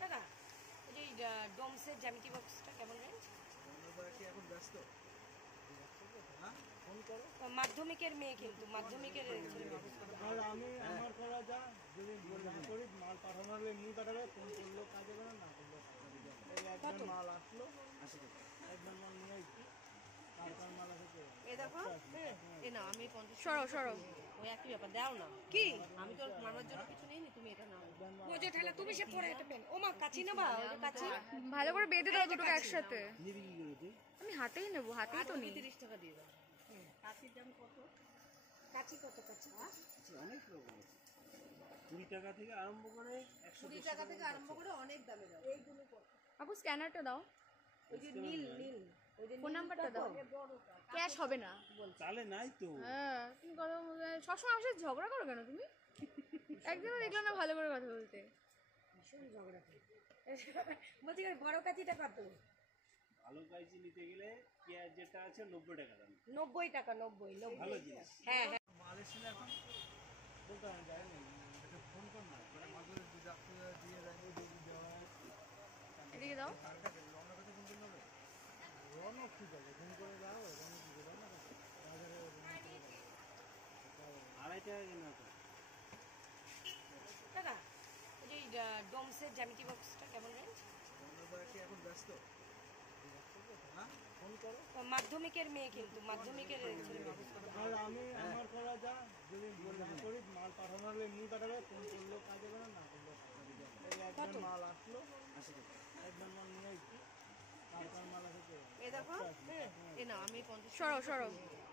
দাদা ওই যে ডোমসের জ্যামিতি বক্সটা কেমন রেঞ্জ? এখন ব্যস্ত মাধ্যমিকের মেয়ে, কিন্তু মাধ্যমিকের আমি আমার করা যা যদি করি মাল পাঠানো হলে এমনি পাঠাবে, ফোন করলেও কাজে করে না করলেও একবার মাল আসলো একবার মাল নিয়ে ওই একই ব্যাপার দাও না কি আমি তোর মামার জন্য কিছু নেইনি, তুমি এটা নাও বুঝে ঠেলা তুমি সে পরে এটা পেন ও মা কাচি নেবা কাচি ভালো করে বেঁধে দাও দুটো একসাথে। আমি হাতেই নেবো, হাতেই তো নিই। 30 টাকা দিয়ে দাও। কাচির দাম কত? কাচি কত? কাচি অনেক রকম আছে, 20 টাকা থেকে আরম্ভ করে 120 টাকা থেকে আরম্ভ করে অনেক দামে দাও। এইগুলো কত আপু? স্ক্যানারটা দাও, ওই যে নীল নীল ফোন নাম্বারটা দাও। ক্যাশ হবে না চালে নাই তো। হ্যাঁ তুমি কথা সবসময় আমার সাথে ঝগড়া করো কেন তুমি? একদিনও দেখলাম না ভালো করে কথা বলতে। ভীষণ ঝগড়া করি। বলছি বড় কাচিটা কত? ভালো কাচি নিতে গেলে পেঁয়াজ যেটা আছে 90 টাকা দাম। 90 টাকা 90 ভালো জিনিস। হ্যাঁ হ্যাঁ মাল এসে এখন বলতে আমি যাই না, এটা ফোন কর না করে মাঝে দুধ আপনি দিয়ে দেয় দেওয়া এদিকে দাও। রনক ঠিক আছে, ফোন করে দাও রনক ঠিক আছে না বাজারে 2.5 টাকা কিনা তো দাদা ওই যে ডোমসের জ্যামিতি বক্সটা কেমন রেঞ্জ? এখন ব্যস্ত ফোন করো মাধ্যমিকের মেয়ে, কিন্তু মাধ্যমিকের আমি আমার করা যা যদি করি মাল পাঠানো হলে এমনি পাঠাবে, ফোন করলেও কাজে করে না করলেও একবার মাল আসলো একবার মাল নিয়ে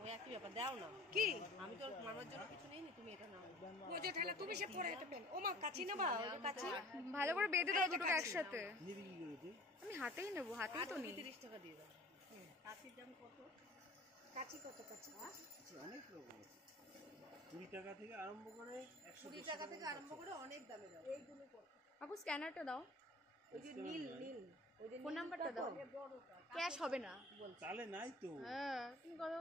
ওই একই ব্যাপার দাও না কি আমি তোর মামার জন্য কিছু নেইনি, তুমি এটা নাও বুঝে ঠেলা তুমি সে পরে এটা পেন ও মা কাচি নেবা কাচি ভালো করে বেঁধে দাও দুটো একসাথে। আমি হাতেই নেবো, হাতেই তো নিই। 30 টাকা দিয়ে দাও। কাচির দাম কত? কাচি কত? কাচি অনেক রকম আছে, 20 টাকা থেকে আরম্ভ করে 120 টাকা থেকে আরম্ভ করে অনেক দামে দাও। এইগুলো কত আপু? স্ক্যানারটা দাও, ওই যে নীল নীল ফোন নাম্বারটা দাও। ক্যাশ হবে না চালে নাই তো। হ্যাঁ তুমি কথা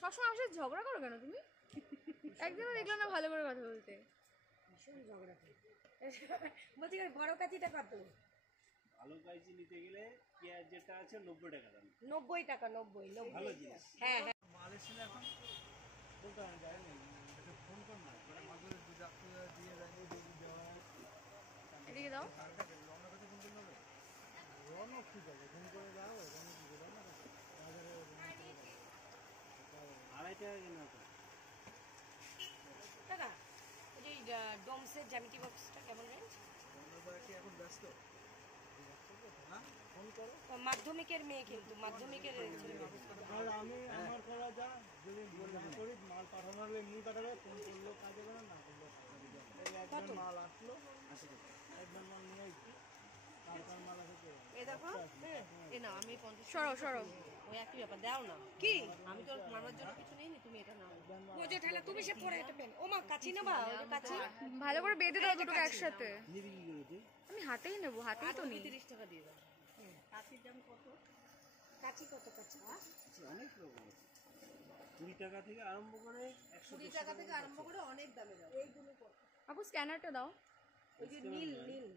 সবসময় আমার সাথে ঝগড়া করো কেন তুমি? একদিনও দেখলাম না ভালো করে কথা বলতে। ভীষণ ঝগড়া করি। বলছি বড় কাচিটা কত? ভালো কাচি নিতে গেলে পেঁয়াজ যেটা আছে 90 টাকা দাম। 90 টাকা 90 ভালো জিনিস। হ্যাঁ হ্যাঁ মাল এসে এখন বলতে আমি যাই না, এটা ফোন কর না করে মাঝে দুধ আপনি দিয়ে দেয় দেওয়া এদিকে দাও। রনক ঠিক আছে, ফোন করে দাও রনক ঠিক আছে না বাজারে 2.5 টাকা কিনা তো দাদা ওই যে ডোমসের জ্যামিতি বক্সটা কেমন রেঞ্জ? এখন ব্যস্ত ফোন করো মাধ্যমিকের মেয়ে, কিন্তু মাধ্যমিকের আমি আমার করা যা যদি করি মাল পাঠানো হলে এমনি পাঠাবে, ফোন করলেও কাজে করে না করলেও একবার মাল আসলো একবার মাল নিয়ে ওই একই ব্যাপার দাও না কি আমি তোর মামার জন্য কিছু নেইনি, তুমি এটা নাও বুঝে ঠেলা তুমি সে পরে এটা পেন ও মা কাচি নেবা কাচি ভালো করে বেঁধে দাও দুটো একসাথে। আমি হাতেই নেবো, হাতেই তো নিই। 30 টাকা দিয়ে দাও। কাচির দাম কত? কাচি কত? কাচি অনেক রকম আছে, 20 টাকা থেকে আরম্ভ করে 120 টাকা থেকে আরম্ভ করে অনেক দামে দাও। এইগুলো কত? আপু স্ক্যানারটা দাও, ওই যে নীল নীল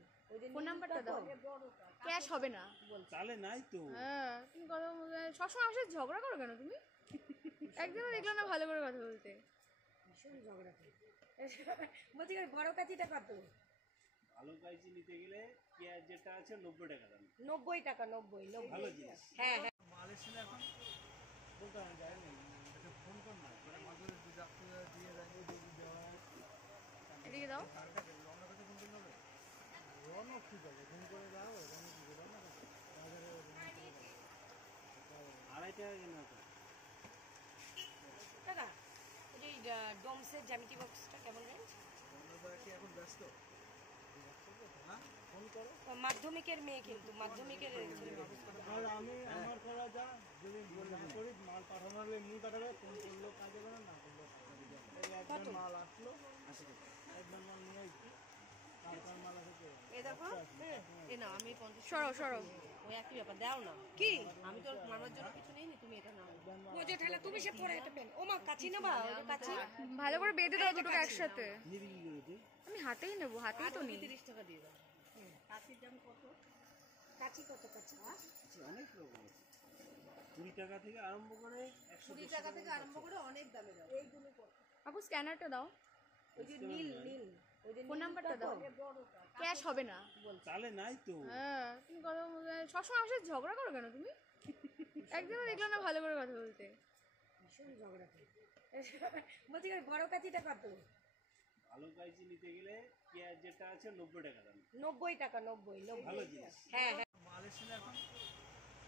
ফোন নাম্বারটা দাও। ক্যাশ হবে না চালে নাই তো। হ্যাঁ তুমি কথা সবসময় আমার সাথে ঝগড়া করো কেন তুমি? একদিনও দেখলাম না ভালো করে কথা বলতে। ভীষণ ঝগড়া করি। বলছি বড় কাচিটা কত? ভালো কাচি নিতে গেলে পেঁয়াজ যেটা আছে 90 টাকা দাম। 90 টাকা 90 ভালো জিনিস। হ্যাঁ হ্যাঁ মাল এসে এখন বলতে আমি যাই না, এটা ফোন কর না করে মাঝে দুধ আপনি দিয়ে দেয় দেওয়া এদিকে দাও। রনক ঠিক আছে, ফোন করে দাও রনক ঠিক আছে না বাজারে 2.5 টাকা কিনা তো দাদা ওই যে ডোমসের জ্যামিতি বক্সটা কেমন রেঞ্জ? এখন ব্যস্ত ফোন করো মাধ্যমিকের মেয়ে, কিন্তু মাধ্যমিকের আমি আমার করা যা যদি করি মাল পাঠানো হলে এমনি পাঠাবে, ফোন করলেও কাজে করে না করলেও একবার মাল আসলো একবার মাল নিয়ে আমি সরো ওই একই ব্যাপার দাও না। কি আমি তো মানার জন্য কিছু নেই, তুমি এটা নাও। বোঝে ঠেলা তুমি সে পরে এটা পেন ও মা কাচি নেবা ওই যে কাচি ভালো করে বেঁধে দাও দুটোকে একসাথে নিবি কি করেছে আমি হাতেই নেবো হাতেই তো নেই 30 টাকা দিয়ে দাও। কাচির দাম কত কাচি কত কাচি অনেক রকম আছে 20 টাকা থেকে আরম্ভ করে 20 টাকা থেকে আরম্ভ করে অনেক দামে দাও। এইগুলো কত আপু স্ক্যানারটা দাও ওই যে নীল নীল ওই যে ফোন নাম্বারটা দাও ক্যাশ হবে না চালে নাই তো হ্যাঁ তুমি কথা সবসময় আসে ঝগড়া করো কেন তুমি একদিনও দেখলাম না ভালো করে কথা বলতে ভীষণ ঝগড়া করে। বলছি ওই বড় কাচিটা কত? ভালো কাইচি নিতে গেলে পেঁয়াজ যেটা আছে 90 টাকা দাম 90 টাকা 90 ভালো জিনিস হ্যাঁ হ্যাঁ। মাল এসে এখন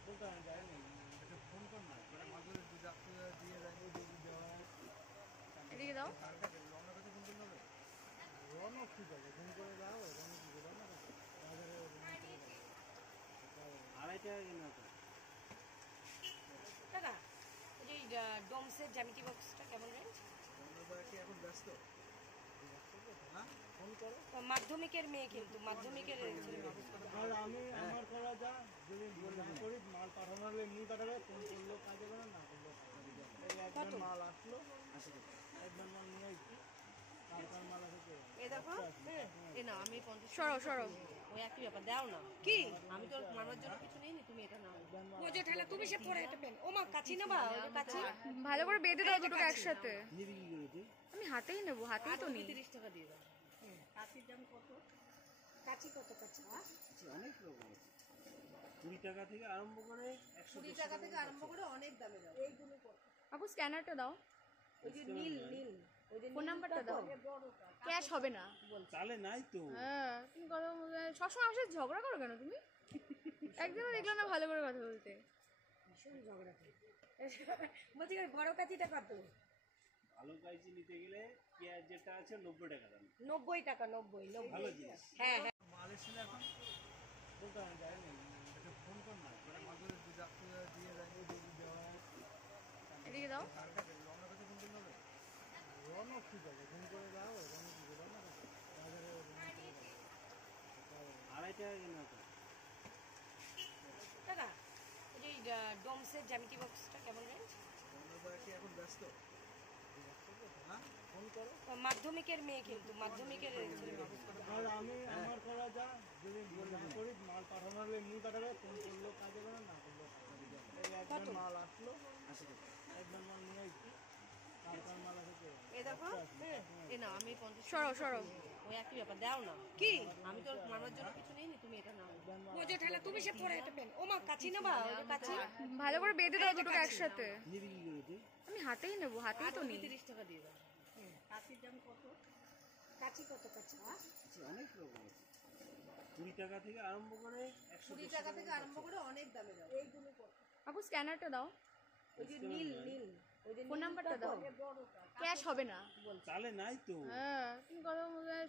বলতে আমি যাই না এটা ফোন কর না করে মাঝে দুধ আপনি দিয়ে রাখবো দুধ দেওয়া এদিকে দাও রওনা কাছে ফোন করতে হবে রওনা ঠিক আছে ফোন করে দাও রওনা কি রওনা কাছে বাজারে 2.5 টাকা কিনা তো টাকা ওই যে ডোমসের জ্যামিতি বক্সটা কেমন রেঞ্জ? আমরা কি এখন ব্যস্ত হ্যাঁ ফোন করো মাধ্যমিকের মেয়ে কিন্তু মাধ্যমিকের ছেলে মেয়ে। আর আমি আমার করা যা যদি না করি মাল পাঠানো হলে এমনি পাঠাবে ফোন করলেও কাজে করে না করলেও এই একবার মাল আসলো একবার মাল নিয়ে আসছি তারপর মাল আসে এই দেখো এ না আমি 50 সরো সরো ওই একই ব্যাপার দাও না। কি আমি তো মানার জন্য কিছু নেই, তুমি এটা নাও। বোঝে ঠেলা তুমি সে পরে এটা পেন ও মা কাচি নেবা ওই যে কাচি ভালো করে বেঁধে দাও দুটোকে একসাথে নিবি কি করেছে আমি হাতেই নেবো হাতেই তো নেই 30 টাকা দিয়ে দাও। কাচির দাম কত কাচি কত কাচি অনেক রকম আছে 20 টাকা থেকে আরম্ভ করে 20 টাকা থেকে আরম্ভ করে অনেক দামে দাও। এইগুলো কত আপু স্ক্যানারটা দাও ওই যে নীল নীল ওই যে ফোন নাম্বারটা দাও ক্যাশ হবে না চালে নাই তো হ্যাঁ তুমি কথা সবসময় আসে ঝগড়া করো কেন তুমি একদিনও দেখলাম না ভালো করে কথা বলতে ভীষণ ঝগড়া করে। বলছি ওই বড় কাচিটা কত? ভালো কাইচি নিতে গেলে পেঁয়াজ যেটা আছে 90 টাকা দাম 90 টাকা 90 ভালো জিনিস হ্যাঁ হ্যাঁ। মাল এসে এখন বলতে আমি যাই না এটা ফোন কর না করে মাঝে দুধ আপনি দিয়ে রাখবো দুধ দেওয়া এদিকে দাও রওনা কাছে ফোন করতে হবে রওনা ঠিক আছে ফোন করে দাও রওনা কি রওনা কাছে বাজারে 2.5 টাকা কিনা তো টাকা ওই যে ডোমসের জ্যামিতি বক্সটা কেমন রেঞ্জ? আমরা কি এখন ব্যস্ত হ্যাঁ ফোন করো মাধ্যমিকের মেয়ে কিন্তু মাধ্যমিকের ছেলে মেয়ে। আর আমি আমার করা যা যদি না করি মাল পাঠানো হলে এমনি পাঠাবে ফোন করলেও কাজে করে না করলেও এই একবার মাল আসলো একবার মাল নিয়ে আসছি তারপর মাল আসে এই দেখো এ না আমি 50 সরো সরো ওই একই ব্যাপার দাও না। কি আমি তো মানার জন্য কিছু নেই, তুমি এটা নাও। বোঝে ঠেলা তুমি সে পরে এটা পেন ও মা কাচি নেবা ওই যে কাচি ভালো করে বেঁধে দাও দুটোকে একসাথে নিবি কি করেছে আমি হাতেই নেবো হাতেই তো নেই 30 টাকা দিয়ে দাও। কাচির দাম কত কাচি কত কাচি অনেক রকম আছে 20 টাকা থেকে আরম্ভ করে 20 টাকা থেকে আরম্ভ করে অনেক দামে দাও। এইগুলো কত আপু স্ক্যানারটা দাও ওই যে নীল নীল ওই যে ফোন নাম্বারটা দাও ক্যাশ হবে না চালে নাই তো হ্যাঁ তুমি কথা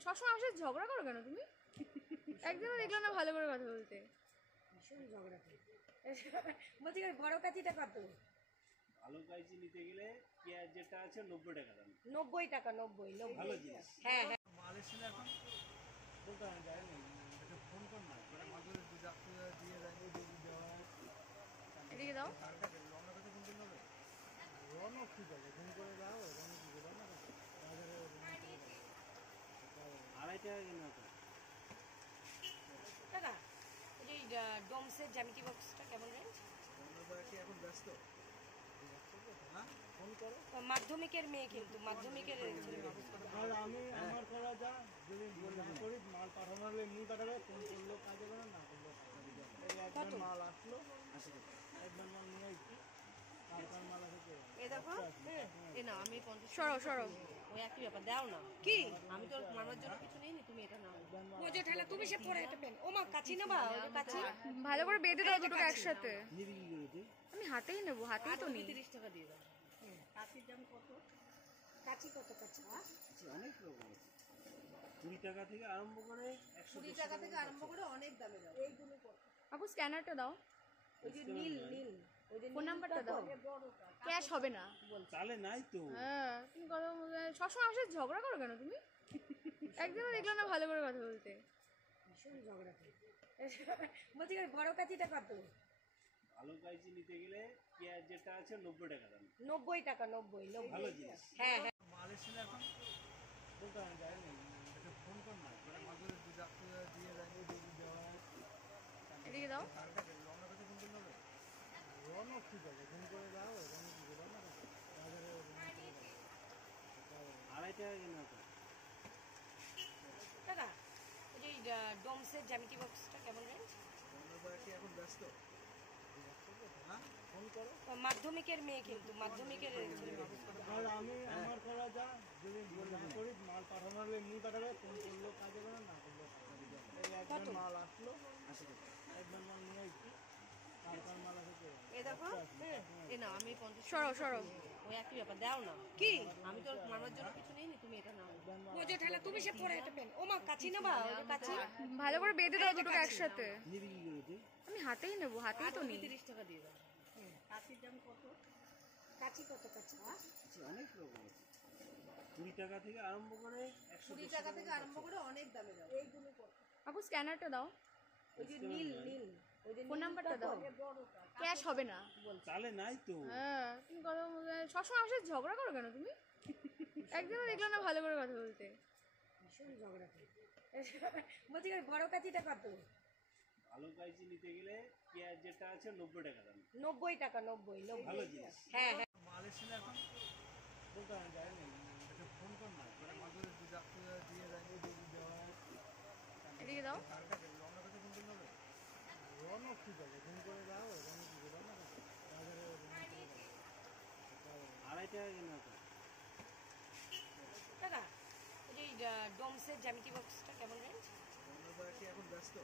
সবসময় আসে ঝগড়া করো কেন তুমি একদিনও দেখলাম না ভালো করে কথা বলতে ভীষণ ঝগড়া করে। বলছি ওই বড় কাচিটা কত? ভালো কাইচি নিতে গেলে পেঁয়াজ যেটা আছে 90 টাকা দাম 90 টাকা 90 ভালো জিনিস হ্যাঁ হ্যাঁ। মাল এসে এখন বলতে আমি যাই না এটা ফোন কর না করে মাঝে দুধ আপনি দিয়ে রাখবো দুধ দেওয়া এদিকে দাও রওনা কাছে ফোন করতে হবে রওনা ঠিক আছে ফোন করে দাও রওনা কি রওনা কাছে বাজারে 2.5 টাকা কিনা তো টাকা ওই যে ডোমসের জ্যামিতি বক্সটা কেমন রেঞ্জ? আমরা কি এখন ব্যস্ত হ্যাঁ ফোন করো মাধ্যমিকের মেয়ে কিন্তু মাধ্যমিকের ছেলে মেয়ে। আর আমি আমার করা যা যদি না করি মাল পাঠানো হলে এমনি পাঠাবে ফোন করলেও কাজে করে না করলেও এই একবার মাল আসলো একবার মাল নিয়ে আসছি তারপর মাল আসে এই দেখো এ না আমি 50 সরো সরো ওই একই ব্যাপার দাও না। কি আমি তো মানার জন্য কিছু নেই, তুমি এটা নাও। বোঝে ঠেলা তুমি সে পরে এটা পেন ও মা কাচি নেবা ওই যে কাচি ভালো করে বেঁধে দাও দুটোকে একসাথে নিবি কি করেছে আমি হাতেই নেবো হাতেই তো নেই 30 টাকা দিয়ে দাও। কাচির দাম কত কাচি কত কাচি অনেক রকম আছে 20 টাকা থেকে আরম্ভ করে 20 টাকা থেকে আরম্ভ করে অনেক দামে দাও। এইগুলো কত আপু স্ক্যানারটা দাও ওই যে নীল নীল ওই যে ফোন নাম্বারটা দাও ক্যাশ হবে না চালে নাই তো হ্যাঁ তুমি কথা সবসময় আসে ঝগড়া করো কেন তুমি একদিনও দেখলাম না ভালো করে কথা বলতে ভীষণ ঝগড়া করে। বলছি বড় কাচিটা কত? ভালো কাইচি নিতে গেলে পেঁয়াজ যেটা আছে 90 টাকা দাম। 90 টাকা, 90 ভালো 90। জিনিস। হ্যাঁ হ্যাঁ। মাল এসেছিল এখন বলতে আমি যাইনি, একটা ফোন কর না মানে মাঝে দিয়ে যাই দেওয়া এদিকে দাও। রওনা করতে ফোন করলে হবে? রওনা ঠিক আছে, ফোন করে যাও রওনা কি করে না বাজারে 2.5 টাকা কিনা তো। টাকা ওই যে ডোমসের জ্যামিতি বক্সটা কেমন রেঞ্জ? কি এখন ব্যস্ত? হ্যাঁ ফোন করো। মাধ্যমিকের মেয়ে কিন্তু মাধ্যমিকের ছেলে। আর আমি আমার করা যা যদি না করি মাল পাঠানো হলে এমনি পাঠাবে, ফোন করলেও কাজে হবে না করলেও কাজে হবে। এই একবার মাল আসলো 80 টাকা, একবার মাল নিয়ে আসছি তারপর মাল আসে। এই দেখো এ না আমি 50 সরো সরো। ওই একই ব্যাপার দাও না। কি আমি তো মামার জন্য কিছু নেইনি, তুমি এটা নাও। বোঝে ঠেলা তুমি সে পরে এটা পেন। ও মা কাচি নেবা? ওই যে কাচি ভালো করে বেঁধে দাও দুটোকে একসাথে। নিবি কি করে তুই? আমি হাতেই নেবো, হাতেই তো নেই। 30 টাকা দিয়ে দাও। কাচির দাম কত? কাচি কত কাচি? অনেক রকম আছে, 20 টাকা থেকে আরম্ভ করে 20 টাকা থেকে আরম্ভ করে অনেক দামে দাও। এইগুলো কত? আপু স্ক্যানারটা দাও, ওই যে নীল নীল ওই যে ফোন নাম্বারটা দাও। ক্যাশ হবে না। চালে নাই তো। হ্যাঁ তুমি কথা সবসময় আমার সাথে ঝগড়া করো কেন তুমি? একদিনও দেখলাম না ভালো করে কথা বলতে। ভীষণ ঝগড়া করি। বলছি বড় কাচিটা কত? ভালো কাইচি নিতে গেলে পেঁয়াজ যেটা আছে 90 টাকা দাম। 90 টাকা, 90 ভালো 90। জিনিস। হ্যাঁ হ্যাঁ। মাল এসেছিল এখন বলতে আমি যাইনি, একটা ফোন কর না মানে মাঝে দিয়ে যাই দেওয়া এদিকে দাও। রওনা করতে ফোন করলে হবে? রওনা ঠিক আছে, ফোন করে যাও রওনা কি করে না বাজারে 2.5 টাকা কিনা তো। টাকা ওই যে ডোমসের জ্যামিতি বক্সটা কেমন রেঞ্জ? কি এখন ব্যস্ত?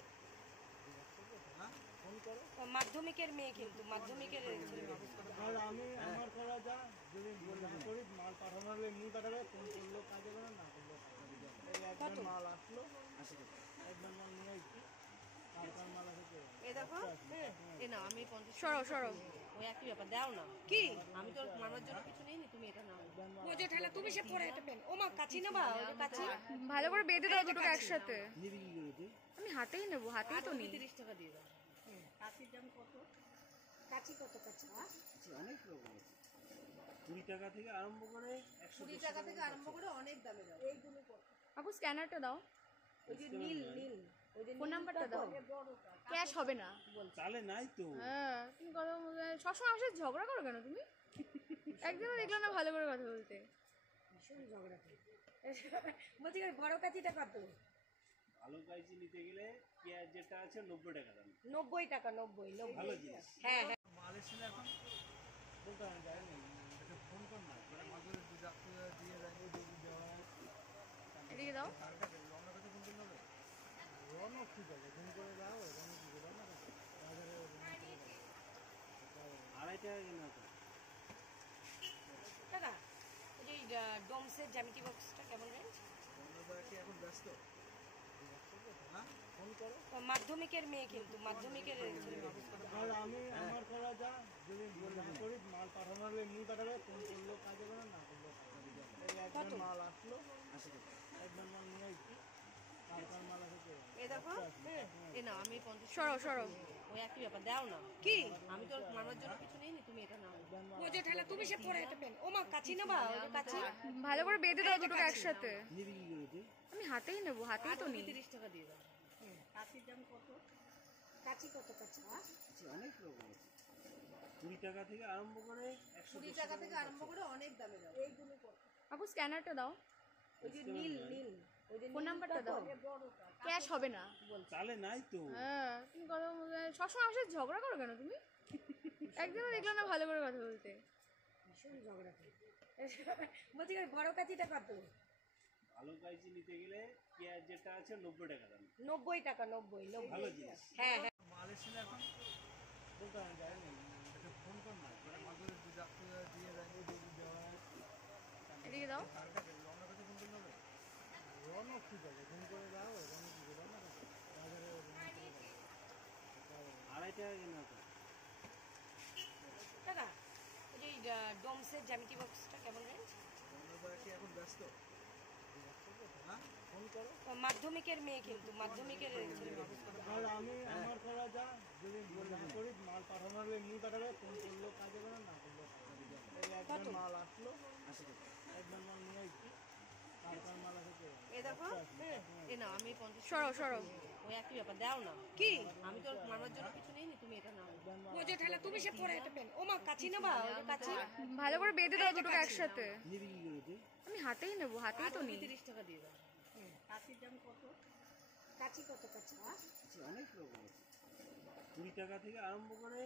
হ্যাঁ ফোন করো। মাধ্যমিকের মেয়ে কিন্তু মাধ্যমিকের ছেলে। আর আমি আমার করা যা যদি না করি মাল পাঠানো হলে এমনি পাঠাবে, ফোন করলেও কাজে হবে না করলেও কাজে হবে। এই একবার মাল আসলো 80 টাকা, একবার মাল নিয়ে আসছি তারপর মাল আসে। এই দেখো এ না আমি 50 সরো সরো। ওই একই ব্যাপার দাও না। কি আমি তো মামার জন্য কিছু নেইনি, তুমি এটা নাও। বোঝে ঠেলা তুমি সে পরে এটা পেন। ও মা কাচি নেবা? ওই যে কাচি ভালো করে বেঁধে দাও দুটোকে একসাথে। নিবি কি করে তুই? আমি হাতেই নেবো, হাতেই তো নেই। 30 টাকা দিয়ে দাও। কাচির দাম কত? কাচি কত কাচি? অনেক রকম আছে, 20 টাকা থেকে আরম্ভ করে 20 টাকা থেকে আরম্ভ করে অনেক দামে দাও। এইগুলো কত? আপু স্ক্যানারটা দাও, ওই যে নীল নীল ওই যে ফোন নাম্বারটা দাও। ক্যাশ হবে না। চালে নাই তো। হ্যাঁ তুমি কথা সবসময় আমার সাথে ঝগড়া করো কেন তুমি? একদিনও দেখলাম না ভালো করে কথা বলতে। ভীষণ ঝগড়া করি। বলছি বড় কাচিটা কত? ভালো কাইচি নিতে গেলে পেঁয়াজ যেটা আছে 90 টাকা দাম। 90 টাকা, 90 ভালো 90। জিনিস। হ্যাঁ হ্যাঁ। মাল এসেছিল এখন বলতে আমি যাইনি, একটা ফোন কর না মানে মাঝে দিয়ে যাই দেওয়া এদিকে দাও। রওনা করতে ফোন করলে হবে? রওনা ঠিক আছে, ফোন করে যাও রওনা কি করে না বাজারে 2.5 টাকা কিনা তো। টাকা ওই যে ডোমসের জ্যামিতি বক্সটা কেমন রেঞ্জ? কি এখন ব্যস্ত? হ্যাঁ ফোন করো। মাধ্যমিকের মেয়ে কিন্তু মাধ্যমিকের ছেলে। আর আমি আমার করা যা যদি না করি মাল পাঠানো হলে এমনি পাঠাবে, ফোন করলেও কাজে হবে না করলেও কাজে হবে। এই একবার মাল আসলো 80 টাকা, একবার মাল নিয়ে আসছি তারপর মাল আসে। এই দেখো এ না আমি 50 সরো সরো। ওই একই ব্যাপার দাও না। কি আমি তো মামার জন্য কিছু নেইনি, তুমি এটা নাও। বোঝে ঠেলা তুমি সে পরে এটা পেন। ও মা কাচি নেবা? ওই যে কাচি ভালো করে বেঁধে দাও দুটোকে একসাথে। নিবি কি করে তুই? আমি হাতেই নেবো, হাতেই তো নেই। 30 টাকা দিয়ে দাও। কাচির দাম কত? কাচি কত কাচি? অনেক রকম আছে, 20 টাকা থেকে আরম্ভ করে 20 টাকা থেকে আরম্ভ করে অনেক দামে দাও। এইগুলো কত? আপু স্ক্যানারটা দাও, ওই যে নীল নীল ওই যে ফোন নাম্বারটা দাও। ক্যাশ হবে না। চালে নাই তো। হ্যাঁ তুমি কথা সবসময় আমার সাথে ঝগড়া করো কেন তুমি? একদিনও দেখলাম না ভালো করে কথা বলতে। ভীষণ ঝগড়া করি। বলছি বড় কাচিটা কত? ভালো কাইচি নিতে গেলে পেঁয়াজ যেটা আছে 90 টাকা দাম। 90 টাকা, 90 ভালো 90। জিনিস। হ্যাঁ হ্যাঁ। মাল এসেছিল এখন বলতে আমি যাইনি, একটা ফোন কর না মানে মাঝে দিয়ে যাই দেওয়া এদিকে দাও। রওনা করতে ফোন করলে হবে? রওনা ঠিক আছে, ফোন করে যাও রওনা কি করে না বাজারে 2.5 টাকা কিনা তো। টাকা ওই যে ডোমসের জ্যামিতি বক্সটা কেমন রেঞ্জ? কি এখন ব্যস্ত? হ্যাঁ ফোন ফোন করো। মাধ্যমিকের মেয়ে কিন্তু মাধ্যমিকের ছেলে মেয়ে। আর আমি আমার করা যা যদি না করি মাল পাঠানো হলে এমনি পাঠাবে, ফোন করলেও কাজ হবে না, না করলেও কাজ হবে। এই একবার মাল আসলো, একবার মাল নিয়ে আসছি, কালকার মাল আছে কে? এ দেখো এ না আমি 50 সরো সরো ওই একই ব্যাপার দাও না কি আমি তো মারার জন্য কিছু নেই তুমি এটা নাও বোঝে ঠেলা তুমি সে পরে এটা পেন ও মা কাচি নেবা ওই যে কাচি ভালো করে বেঁধে দাও দুটোকে একসাথে। আমি হাতেই নেবো, হাতেই তো নেই। 30 টাকা দিয়ে দাও কাচির দাম কত কাচি কত কাচি অনেক রকম আছে, 20 টাকা থেকে আরম্ভ করে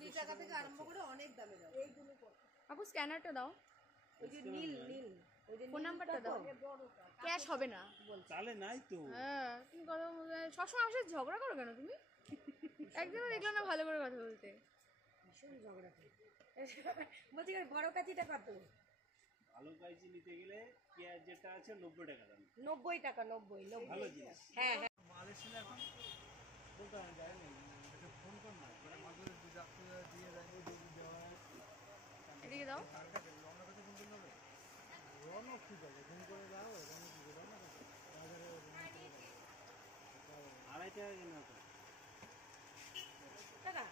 20 টাকা থেকে আরম্ভ করে অনেক দামে দাও এইগুলো কত আপু স্ক্যানারটা দাও, ওই যে নীল নীল ওই যে ফোন নাম্বারটা দাও। ক্যাশ হবে না। চালে নাই তো। হ্যাঁ তুমি কথা সবসময় আসে ঝগড়া করো কেন তুমি? একদিনও দেখলাম না ভালো করে কথা বলতে। ভীষণ ঝগড়া করে বলছি বড় কাচিটা কত ভালো কাইচি নিতে গেলে পেঁয়াজ যেটা আছে 90 টাকা দাম। 90 টাকা 90 ভালো জিনিস। হ্যাঁ হ্যাঁ মাল এসেছিল এখন বলতে আমি যাইনি, এটা ফোন কর না, করে মাদুর দিয়ে যাবে, দিয়ে দেওয়া হয়। এদিকে দাও। কারটা দেখলো আমার কাছে ফোন করবে, রনও ঠিক আছে, ফোন করে দাও, রনও ঠিক আছে, রনও বাজারে 2.5 টাকা কেনা তো। দাদা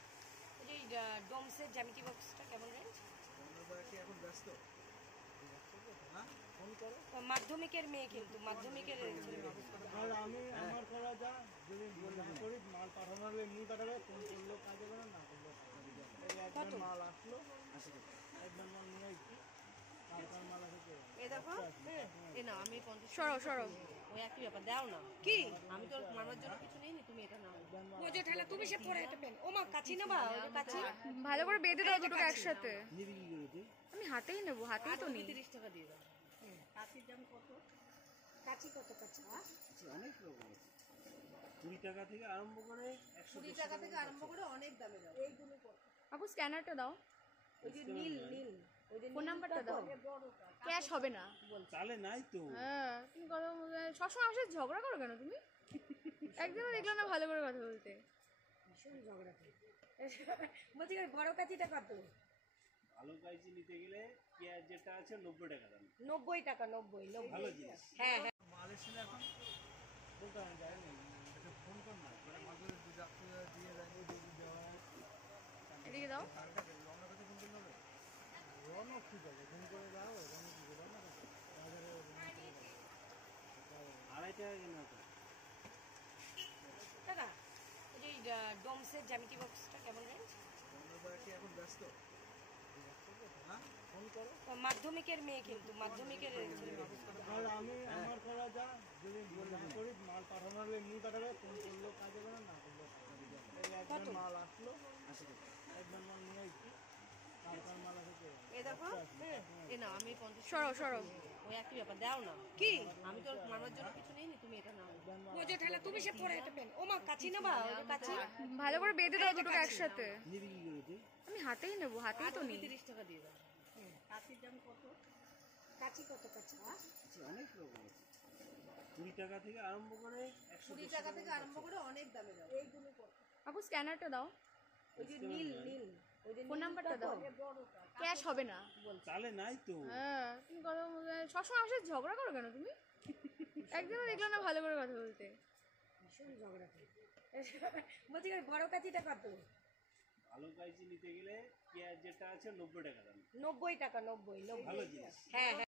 ওই যে ডোমসের জ্যামিতি বক্সটা কেমন রেঞ্জ কি এখন ব্যস্ত? হ্যাঁ ফোন করো। মাধ্যমিকের মেয়ে কিন্তু মাধ্যমিকের ছেলে মেয়ে। আর আমি আমার করা যা যদি না করি মাল পাঠানো হলে এমনি পাঠাবে, ফোন করলেও কাজ হবে না, না করলেও কাজ হবে। এই একবার মাল আসলো, একবার মাল নিয়ে আসছি, কালকার মাল আছে কে? এ দেখো এ না আমি 50 সরো সরো ওই একই ব্যাপার দাও না কি আমি তো মারার জন্য কিছু নেই তুমি এটা নাও বোঝে ঠেলা তুমি সে পরে এটা পেন ও মা কাচি নেবা ওই যে কাচি ভালো করে বেঁধে দাও দুটোকে একসাথে। নিবি কি করে তুই? আমি হাতেই নেবো, হাতেই তো নেই। 30 টাকা দিয়ে দাও কাচির দাম কত কাচি কত কাচি অনেক রকম আছে, 20 টাকা থেকে আরম্ভ করে 20 টাকা থেকে আরম্ভ করে অনেক দামে দাও এইগুলো কত আপু স্ক্যানারটা দাও, ওই যে নীল নীল ওই যে ফোন নাম্বারটা দাও। ক্যাশ হবে না। চালে নাই তো। হ্যাঁ তুমি কথা সবসময় আসে ঝগড়া করো কেন তুমি? একদিনও দেখলাম না ভালো করে কথা বলতে। ভীষণ ঝগড়া করে বলছি বড় কাচিটা কত ভালো কাইচি নিতে গেলে পেঁয়াজ যেটা আছে 90 টাকা দাম। 90 টাকা 90 ভালো জিনিস। হ্যাঁ হ্যাঁ মাল এসেছিল এখন বলতে আমি যাইনি, এটা ফোন কর না, করে মাদুর দিয়ে যাবে, দিয়ে দেওয়া হয়। এদিকে দাও। কারটা দেখলো আমার কাছে ফোন করবে, রনও ঠিক আছে, ফোন করে দাও, রনও ঠিক আছে, রনও বাজারে 2.5 টাকা কেনা তো। দাদা ওই যে ডোমসের জ্যামিতি বক্সটা কেমন রেঞ্জ কি এখন ব্যস্ত? হ্যাঁ ফোন করো। মাধ্যমিকের মেয়ে কিন্তু মাধ্যমিকের ছেলে মেয়ে। আর আমি আমার করা যা যদি না করি মাল পাঠানো হলে এমনি পাঠাবে, ফোন করলেও কাজ হবে না, না করলেও কাজ হবে। এই একবার মাল আসলো, একবার মাল নিয়ে আসছি, কালকার মাল আছে কে? এ দেখো এ না আমি 50 সরো সরো ওই একই ব্যাপার দাও না কি আমি তো মারার জন্য কিছু নেই তুমি এটা নাও বোঝে ঠেলা তুমি সে পরে এটা পেন ও মা কাচি নেবা ওই যে কাচি ভালো করে বেঁধে দাও দুটোকে একসাথে। নিবি কি করে তুই? আমি হাতেই নেবো, হাতেই তো নেই। 30 টাকা দিয়ে দাও কাচির দাম কত কাচি কত কাচি অনেক রকম আছে, 20 টাকা থেকে আরম্ভ করে 20 টাকা থেকে আরম্ভ করে অনেক দামে দাও এইগুলো কত আপু স্ক্যানারটা দাও, ওই যে নীল নীল ওই যে ফোন নাম্বারটা দাও। ক্যাশ হবে না। চালে নাই তো। হ্যাঁ তুমি কথা সবসময় আসে ঝগড়া করো কেন তুমি? একদিনও দেখলাম না ভালো করে কথা বলতে। ভীষণ ঝগড়া করে বলছি বড় কাচিটা কত ভালো কাইচি নিতে গেলে পেঁয়াজ যেটা আছে 90 টাকা দাম। 90 টাকা 90 ভালো জিনিস। হ্যাঁ হ্যাঁ